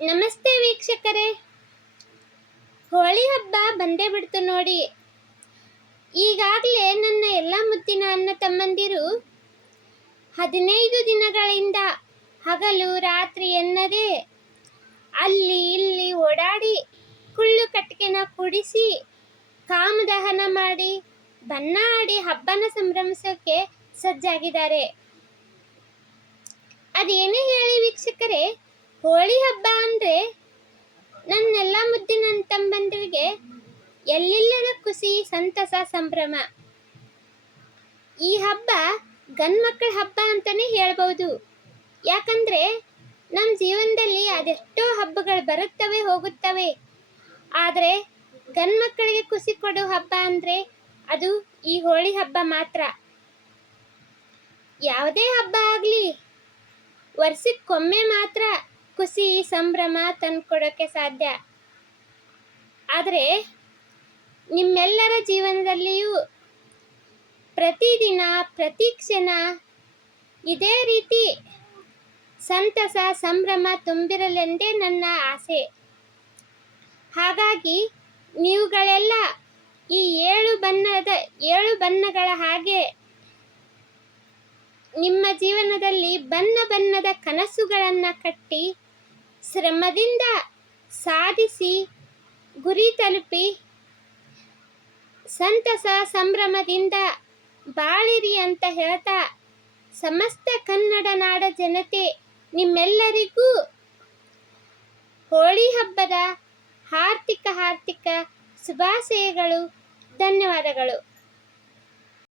ನಮಸ್ತೆ ವೀಕ್ಷಕರೇ. ಹೋಳಿ ಹಬ್ಬ ಬಂದೇ ಬಿಡ್ತು ನೋಡಿ. ಈಗಾಗಲೇ ನನ್ನ ಎಲ್ಲ ಮುತ್ತಿನ ಅನ್ನ ತಮ್ಮಂದಿರು ಹದಿನೈದು ದಿನಗಳಿಂದ ಹಗಲು ರಾತ್ರಿ ಎನ್ನದೇ ಅಲ್ಲಿ ಇಲ್ಲಿ ಓಡಾಡಿ ಕುಳ್ಳು ಕಟ್ಟಿಗೆನ ಕುಡಿಸಿ ಕಾಮದಹನ ಮಾಡಿ ಬಣ್ಣ ಆಡಿ ಹಬ್ಬನ ಸಂಭ್ರಮಿಸೋಕೆ ಸಜ್ಜಾಗಿದ್ದಾರೆ. ಅದೇನೇ ಹೇಳಿ ವೀಕ್ಷಕರೇ ಹೋಳಿ ಹಬ್ಬ ಅಂದರೆ ನನ್ನೆಲ್ಲ ಮುದ್ದಿನ ತಮ್ಮಂದಿರಿಗೆ ಎಲ್ಲಿಲ್ಲದ ಖುಷಿ, ಸಂತಸ, ಸಂಭ್ರಮ. ಈ ಹಬ್ಬ ಗಂಡ್ಮಕ್ಳ ಹಬ್ಬ ಅಂತಲೇ ಹೇಳ್ಬೋದು. ಯಾಕಂದರೆ ನಮ್ಮ ಜೀವನದಲ್ಲಿ ಅದೆಷ್ಟೋ ಹಬ್ಬಗಳು ಬರುತ್ತವೆ, ಹೋಗುತ್ತವೆ. ಆದರೆ ಗಂಡ್ಮಕ್ಕಳಿಗೆ ಖುಷಿ ಕೊಡೋ ಹಬ್ಬ ಅಂದರೆ ಅದು ಈ ಹೋಳಿ ಹಬ್ಬ ಮಾತ್ರ. ಯಾವುದೇ ಹಬ್ಬ ಆಗಲಿ, ವರ್ಷಕ್ಕೊಮ್ಮೆ ಮಾತ್ರ ಖುಷಿ, ಸಂಭ್ರಮ ತಂದುಕೊಡೋಕ್ಕೆ ಸಾಧ್ಯ. ಆದರೆ ನಿಮ್ಮೆಲ್ಲರ ಜೀವನದಲ್ಲಿಯೂ ಪ್ರತಿದಿನ, ಪ್ರತಿ ಕ್ಷಣ ಇದೇ ರೀತಿ ಸಂತಸ, ಸಂಭ್ರಮ ತುಂಬಿರಲೆಂದೇ ನನ್ನ ಆಸೆ. ಹಾಗಾಗಿ ನೀವುಗಳೆಲ್ಲ ಈ ಏಳು ಬಣ್ಣದ, ಏಳು ಬಣ್ಣಗಳ ಹಾಗೆ ನಿಮ್ಮ ಜೀವನದಲ್ಲಿ ಬಣ್ಣ ಬಣ್ಣದ ಕನಸುಗಳನ್ನು ಕಟ್ಟಿ ಶ್ರಮದಿಂದ ಸಾಧಿಸಿ ಗುರಿ ತಲುಪಿ ಸಂತಸ ಸಂಭ್ರಮದಿಂದ ಬಾಳಿರಿ ಅಂತ ಹೇಳ್ತಾ ಸಮಸ್ತ ಕನ್ನಡ ನಾಡ ಜನತೆ ನಿಮ್ಮೆಲ್ಲರಿಗೂ ಹೋಳಿ ಹಬ್ಬದ ಹಾರ್ದಿಕ ಹಾರ್ದಿಕ ಶುಭಾಶಯಗಳು, ಧನ್ಯವಾದಗಳು.